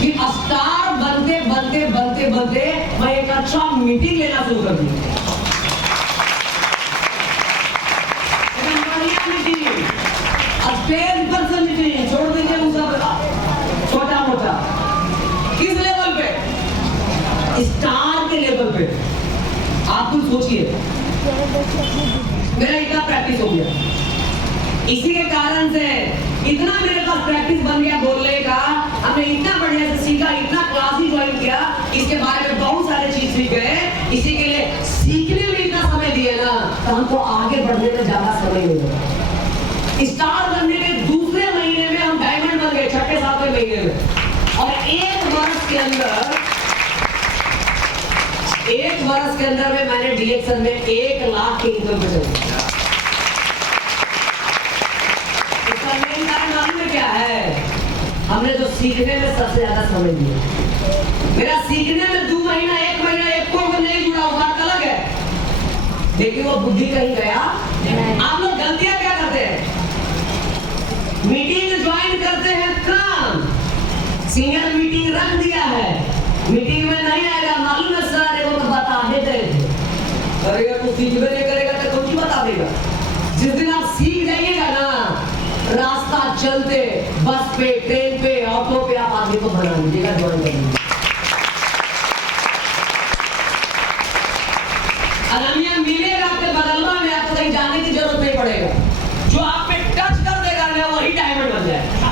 कि स्टार बनते मैं एक अच्छा मीटिंग लेना शुरू कर दिया। बढ़िया मीटिंग, स्टेज पर से मीटिंग छोड़ देंगे वो सब छोटा मोटा। किस लेवल पे? स्टार के लेवल पे। आप कुछ सोचिए, मेरा इतना प्रैक्टिस हो गया। इसी के कारण से इतना मेरे पास प्रैक्टिस बन गया बोलने का, हमने इतना बढ़िया से सीखा, इतना क्लास ही ज्वाइन किया, इसके बारे में बहुत सारे चीज सीख गए। इसी के लिए सीखने में इतना समय दिए ना, तो हमको आगे बढ़ने में ज्यादा समय मिलेगा। स्टार बनने के दूसरे महीने में हम डायमंड बन गए, छठे सातवें महीने में। और एक वर्ष के अंदर में मैंने डीएक्सन में 1 लाख की इनकम कर। इसका मेन कारण मालूम है क्या है? हमने तो सीखने में सबसे ज्यादा समय दिया। मेरा सीखने में 2 महीना 1 महीना एक को नहीं जुड़ा, बात अलग है, लेकिन वो बुद्धि कहीं गया। आप लोग गलतियां क्या करते हैं? मीटिंग ज्वाइन करते हैं, काम सीनियर मीटिंग रख दिया है, मीटिंग में नहीं आएगा, मालूम है सर वो तो बता देते थे। करेगा तो सीखने नहीं करेगा तो कौन बता देगा? जिस दिन आप सीख जाइएगा ना, रास्ता चलते बस पे, ट्रेन पे, ऑटो पे आप आदमी को बना लीजिएगा, ज्वाइन कर लीजिएगा। अलमिया मिलेगा आपके बगलवा में, आपको कहीं जाने की जरूरत नहीं पड़ेगा। जो आप पे टच कर देगा ना, वही डायमंड बन जाएगा।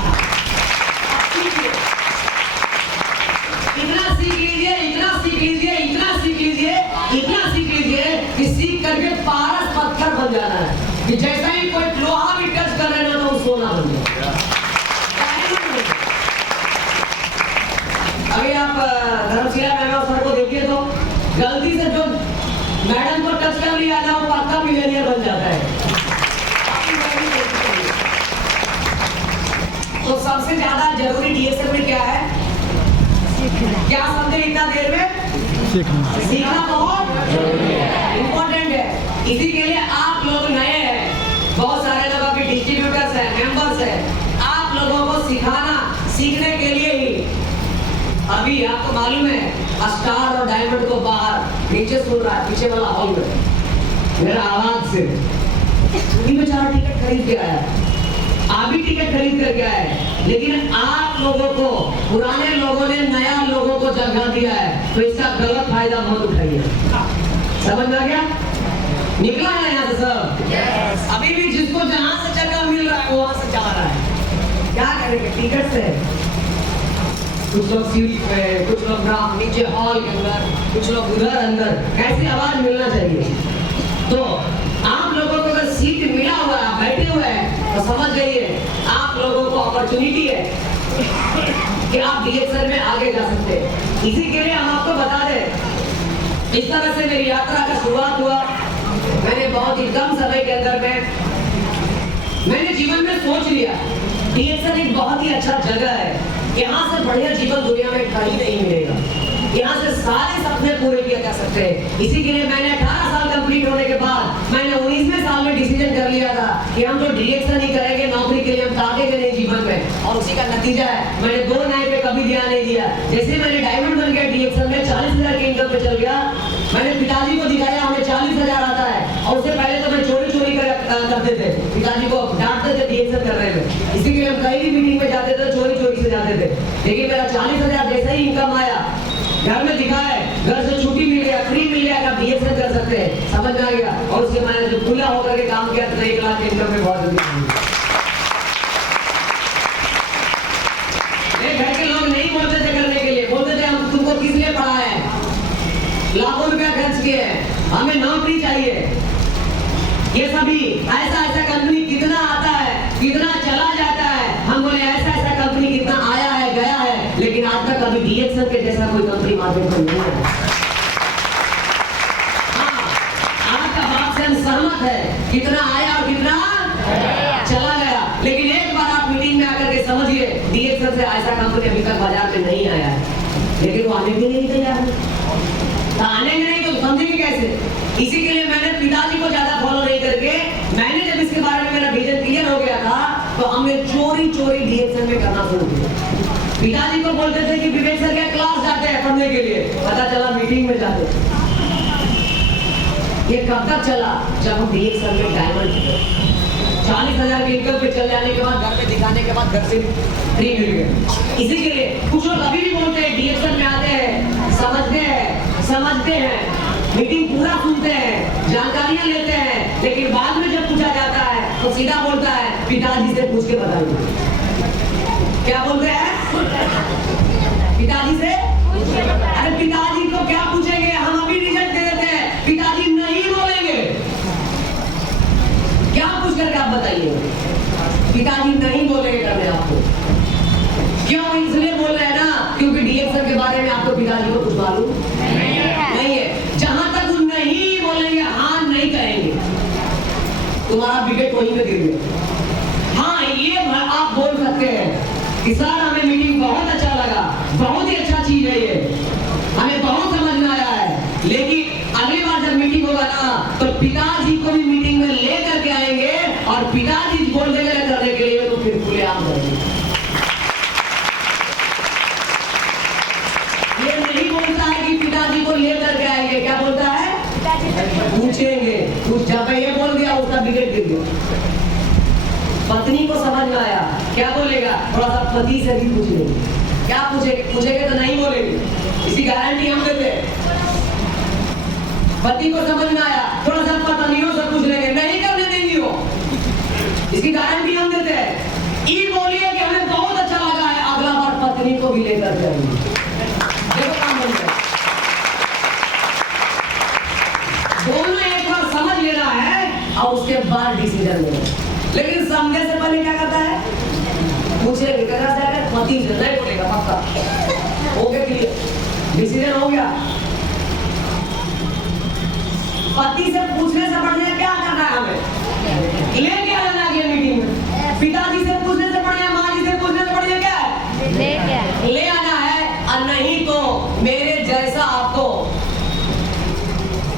इतना सीख लीजिए, इतना सीख लीजिए, इतना सीख लीजिए, इतना सीख लीजिए कि सीख करके पारस पत्थर बन जाना है, कि जैसा ही कोई लोहा भी टच कर रहे ना तो वो सोना बन जाए। अभी आप धर्मशिला मैडम सर को देखिए तो गलती से जो मैडम को टच कर लिया ना, वो पक्का मिलियनियर बन जाता है। तो सबसे ज्यादा जरूरी डीएक्सन में क्या है? क्या समझे इतना देर में? सीखना बहुत इम्पोर्टेंट है। इसी के लिए आप लोग नए हैं, बहुत सारे लोग अभी डिस्ट्रीब्यूटर्स हैं, मेंबर्स हैं, आप लोगों को सिखाना, सीखने के लिए ही। अभी आपको मालूम है स्टार और डायमंड को बाहर नीचे सुन रहा है, पीछे वाला हॉल में मेरा आवाज से बेचारा टिकट खरीद के आया, आप भी टिकट खरीद कर गया है, लेकिन आप लोगों को, पुराने लोगों ने नया लोगों को जगह दिया है, तो इसका गलत फायदा मत उठाइए। समझ में आ गया? निकला है यहाँ से सब? अभी भी जिसको जहां से जगह मिल रहा है वहां से जा रहा है। क्या करेंगे टिकट से? कुछ लोग सीढ़ी पे, कुछ लोग नीचे हॉल के अंदर, कुछ लोग उधर अंदर, कैसी आवाज मिलना चाहिए। तो आप लोगों को अगर सीट मिला हुआ है, बैठे हुए हैं, तो समझ जाइए आप लोगों को अपॉर्चुनिटी है कि आप डीएक्सन में आगे जा सकते हैं। इसी के लिए हम आपको बता दें, इस तरह से मेरी यात्रा का शुरुआत हुआ। मैंने बहुत ही कम समय के अंदर में मैंने जीवन में सोच लिया डीएक्सन एक बहुत ही अच्छा जगह है, यहाँ से बढ़िया जीवन दुनिया में कहीं नहीं मिलेगा, यहाँ से सारे सपने पूरे किए जा सकते हैं। इसी के लिए मैंने 18 साल कंप्लीट होने के बाद मैंने 19वें साल में डिसीजन कर लिया था कि हम तो डीएक्सन ही करेंगे, नौकरी के लिए हम ताकेंगे नहीं जीवन में। और उसी का नतीजा है मैंने 2 नए पे कभी ध्यान नहीं दिया। जैसे मैंने डायमंड बन गया डीएक्सन में, 40,000 की इनकम पे चल गया। मैंने पिताजी को दिखाया हमें 40,000 आता है, और उससे पहले तो मैं चोरी करते थे, पिताजी को डांटते थे डीएक्सन कर रहे थे। इसी के लिए हम कहीं भी मीटिंग में जाते थे चोरी से जाते थे। लेकिन मेरा 40,000 जैसे ही इनकम आया, घर में दिखा है, घर से छुट्टी मिल गया, फ्री मिल गया, आप डीएक्सन कर सकते हैं, समझ में आ गया। और उसके मैंने जो खुला होकर के काम किया तो 1 लाख इनकम में बहुत जल्दी। घर के लोग नहीं बोलते थे करने के लिए, बोलते थे हम तुमको किस लिए पढ़ा है, लाखों रुपया खर्च किए, हमें नौकरी चाहिए। ये सभी ऐसा कंपनी कितना आता है, कितना चला जाता है। हम बोले ऐसा कंपनी कितना आया है, गया है, लेकिन आज तक कभी डीएक्सन के जैसा कोई कंपनी मार्केट में नहीं है। हाँ, आपका बात से हम सहमत है, कितना आया और कितना चला गया। लेकिन एक बार आप मीटिंग में आकर के समझिए, डीएक्सन से ऐसा कंपनी अभी तक बाजार में नहीं आया है, लेकिन वो आने के लिए नहीं तैयार है। आने में नहीं तो समझेंगे कैसे? इसी के लिए मैंने पिताजी को ज्यादा फॉलो नहीं करके, मैंने जब इसके बारे में मेरा विजन क्लियर हो गया था, तो हमने चोरी डीएक्सन में करना शुरू किया। पिताजी को बोलते थे कि विवेक सर क्या क्लास जाते हैं पढ़ने के लिए, पता चला मीटिंग में जाते। ये कब तक चला? जब हम डीएक्सन में डायमंड 40,000 की इनकम पे चल जाने के बाद, घर में दिखाने के बाद, घर से फ्री मिल गए। इसी के लिए कुछ लोग अभी भी बोलते हैं डीएक्सन में आते हैं, समझते हैं, मीटिंग पूरा सुनते हैं, जानकारियां लेते हैं, लेकिन बाद में जब पूछा जाता है तो सीधा बोलता है पिताजी से पूछ के बताइए। क्या बोलते हैं? पिताजी से? अरे पिताजी को क्या पूछेंगे, हम अभी रिजल्ट दे देते हैं, पिताजी नहीं बोलेंगे। क्या पूछ करके आप बताइए? पिताजी नहीं बोलेंगे करने आपको। क्यों? इसलिए बोल रहे हैं ना क्योंकि डीएम सर के बारे में आपको पिताजी को कुछ मालूम नहीं है। जहां तक वो नहीं बोलेंगे, हाँ नहीं कहेंगे, तुम्हारा विकेट वहीं पे गिर गया। हाँ ये आप बोल सकते हैं कि सर हमें मीटिंग बहुत अच्छा लगा, बहुत ही अच्छा चीज है ये, हमें बहुत समझ में आया है, लेकिन अगली बार जब मीटिंग होगा ना तो पिताजी को भी मीटिंग में ले करके आएंगे और पिताजी बोल देंगे करने के लिए तो फिर खुलेआम करेंगे। ये नहीं बोलता है कि पिताजी को ले करके आएंगे, क्या बोलता है? पूछेंगे। जब ये बोल दिया उसका विकेट गिर गया। पत्नी को समझ में आया, क्या बोलेगा? थोड़ा सा पति से भी पूछ लेंगे। क्या पूछेंगे? पूछेंगे तो नहीं बोलेंगे, इसकी गारंटी हम देते हैं। पति को समझ में आया, थोड़ा सा पत्नियों से पूछ लेंगे, नहीं करने देंगी वो, इसकी गारंटी हम देते हैं। ये बोलिए कि हमें बहुत अच्छा लगा है, अगला बार पत्नी को भी लेकर जाएंगे। देखो काम बन गया। दोनों एक बार समझ लेना है और उसके बाद डिसीजन लेना है। लेकिन समझने से पहले क्या करता है? पूछेंगे, कहना चाहिए पति से नहीं बोलेगा, पक्का हो गया, क्लियर, डिसीजन हो गया। पति से पूछने से बढ़िया क्या करना है हमें? लेके आना है मीटिंग में। पिताजी से पूछने से बढ़िया, माँ जी से पूछने से बढ़िया क्या है? ले आना है। और नहीं तो मेरे जैसा आपको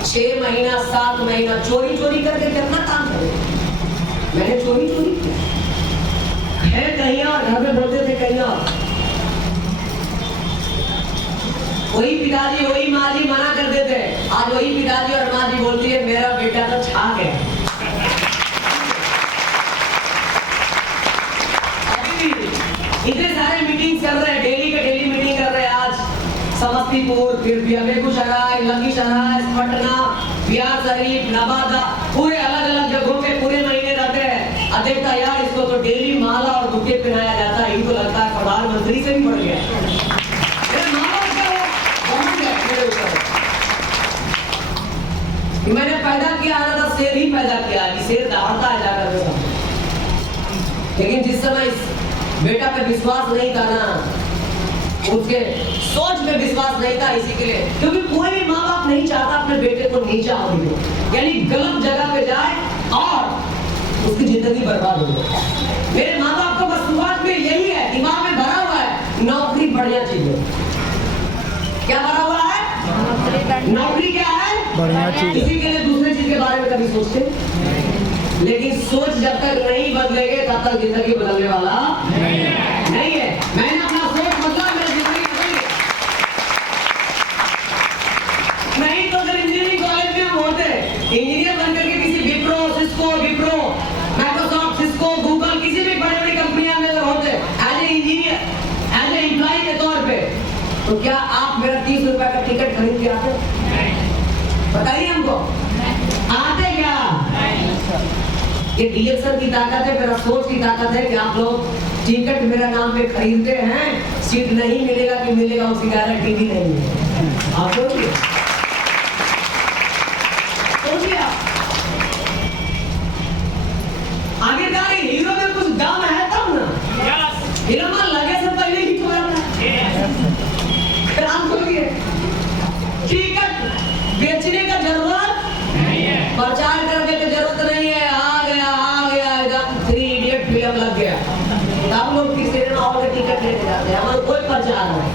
6 महीना 7 महीना चोरी करके कितना काम करेगा? मैंने चोरी है कहीं और, घर में बोलते थे कहीं और। वही पिताजी वही माँ जी मना कर देते, आज वही पिताजी और माँ जी बोलती है मेरा बेटा तो छाक है। अभी इतने सारे मीटिंग कर रहे हैं, डेली के डेली मीटिंग कर रहे हैं। आज समस्तीपुर, फिर बेगूसराय, लखीसराय, पटना, बिहार शरीफ, नवादा, पूरे अलग अलग जगहों पे पूरे महीने रहते हैं। देखता यार इसको तो डेली माला और बुके पहनाया जाता है, इनको लगता है प्रधानमंत्री से भी बढ़ गया। मैंने पैदा किया है तो शेर ही पैदा किया है, शेर दहाड़ता है जाकर के। लेकिन जिस समय इस बेटा पे विश्वास नहीं था ना, उसके सोच में विश्वास नहीं था, इसी के लिए, क्योंकि कोई भी माँ बाप नहीं चाहता अपने बेटे को नीचा होने दे, यानी गलत जगह पे जाए और उसकी जिंदगी बर्बाद हो जाए। मेरे माँ बाप को बस शुरुआत में यही है, दिमाग में भरा हुआ है नौकरी बढ़िया चीज है। क्या भरा हुआ है? नौकरी क्या है? बढ़िया चीज। इसी के लिए दूसरे चीज के बारे में कभी सोचते, लेकिन सोच जब तक नहीं बदलेंगे तब तक जिंदगी बदलने वाला नहीं है। मैंने अपना सोच बदला, मेरी जिंदगी बदल गई। नहीं तो अगर इंजीनियरिंग कॉलेज में हम होते, इंजीनियर बनकर के किसी विप्रो, माइक्रोसॉफ्ट, सिस्को, गूगल, किसी भी बड़ी बड़ी कंपनियां में अगर होते as a engineer, as a employ के तौर पे, तो क्या आप मेरा 30 रुपए का टिकट खरीद के आते? बताइए हमको, आते क्या? ये डीएक्सएल की ताकत है, मेरा सोच की ताकत है कि आप लोग टिकट मेरा नाम पे खरीदते हैं, सीट नहीं मिलेगा कि मिलेगा उसकी गारंटी भी नहीं है। आप सोचिए, आखिरकार हीरो में कुछ दम है तब ना, हीरो में लगे से पहले ही तो टिकट बेचने का जरूरत नहीं है, प्रचार करने की जरूरत नहीं है। आ गया एकदम 3 इडियट फिल्म लग गया, हम लोग किसी सिनेमा हॉल में टिकट लेके जाते हैं, हमारा कोई प्रचार नहीं,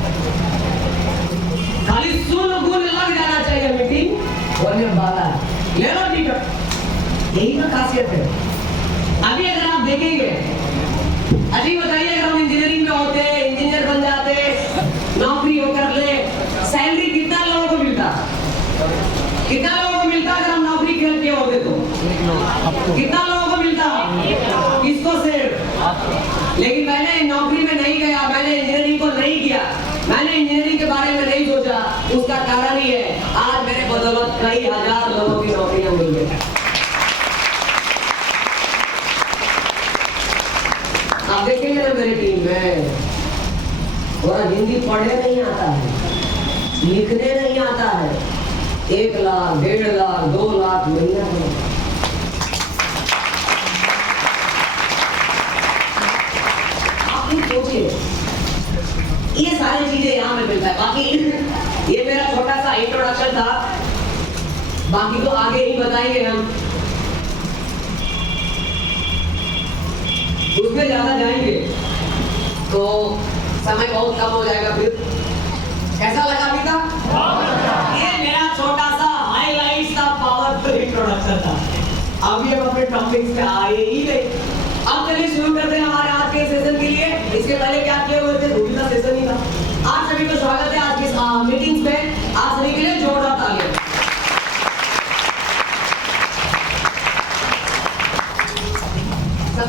खाली सुन गुन लग जाना चाहिए मीटिंग बोलने वाला, ले लो टिकट, यही तो खासियत है। अभी अगर आप देखेंगे, अभी बताइए अगर हम इंजीनियरिंग में होते, इंजीनियर बन जाते, नौकरी होकर ले, सैलरी कितना लोगों को मिलता? कितना लोगों को मिलता अगर हम नौकरी करते होते तो? कितना लोगों को मिलता? किसको सिर्फ? लेकिन मैंने नौकरी में नहीं गया, मैंने इंजीनियरिंग को नहीं किया, मैंने इंजीनियरिंग के बारे में नहीं सोचा। उसका कारण ही है आज मेरे बदौलत कई तालियां मिल गई। आप देखेंगे ना मेरी टीम में थोड़ा हिंदी पढ़ने नहीं आता है, लिखने नहीं आता है, 1 लाख 1.5 लाख 2 लाख महीना है। आप ये सोचिए, ये सारी चीजें यहाँ में मिलता है। बाकी ये मेरा छोटा सा इंट्रोडक्शन था, बाकी तो आगे ही बताएंगे हम, उसमें ज्यादा जाएंगे तो समय बहुत कम हो जाएगा। फिर कैसा लगा अभी तक? ये मेरा छोटा सा हाईलाइट सा पावरफुल इंट्रोडक्शन था। अभी हम अपने टॉपिक्स पे आए ही नहीं। अब चलिए शुरू करते हैं हमारे आज के सेशन के लिए। इसके पहले क्या किए हुए थे, दूसरा सेशन ही था। आप सभी को स्वागत है आज की मीटिंग्स में।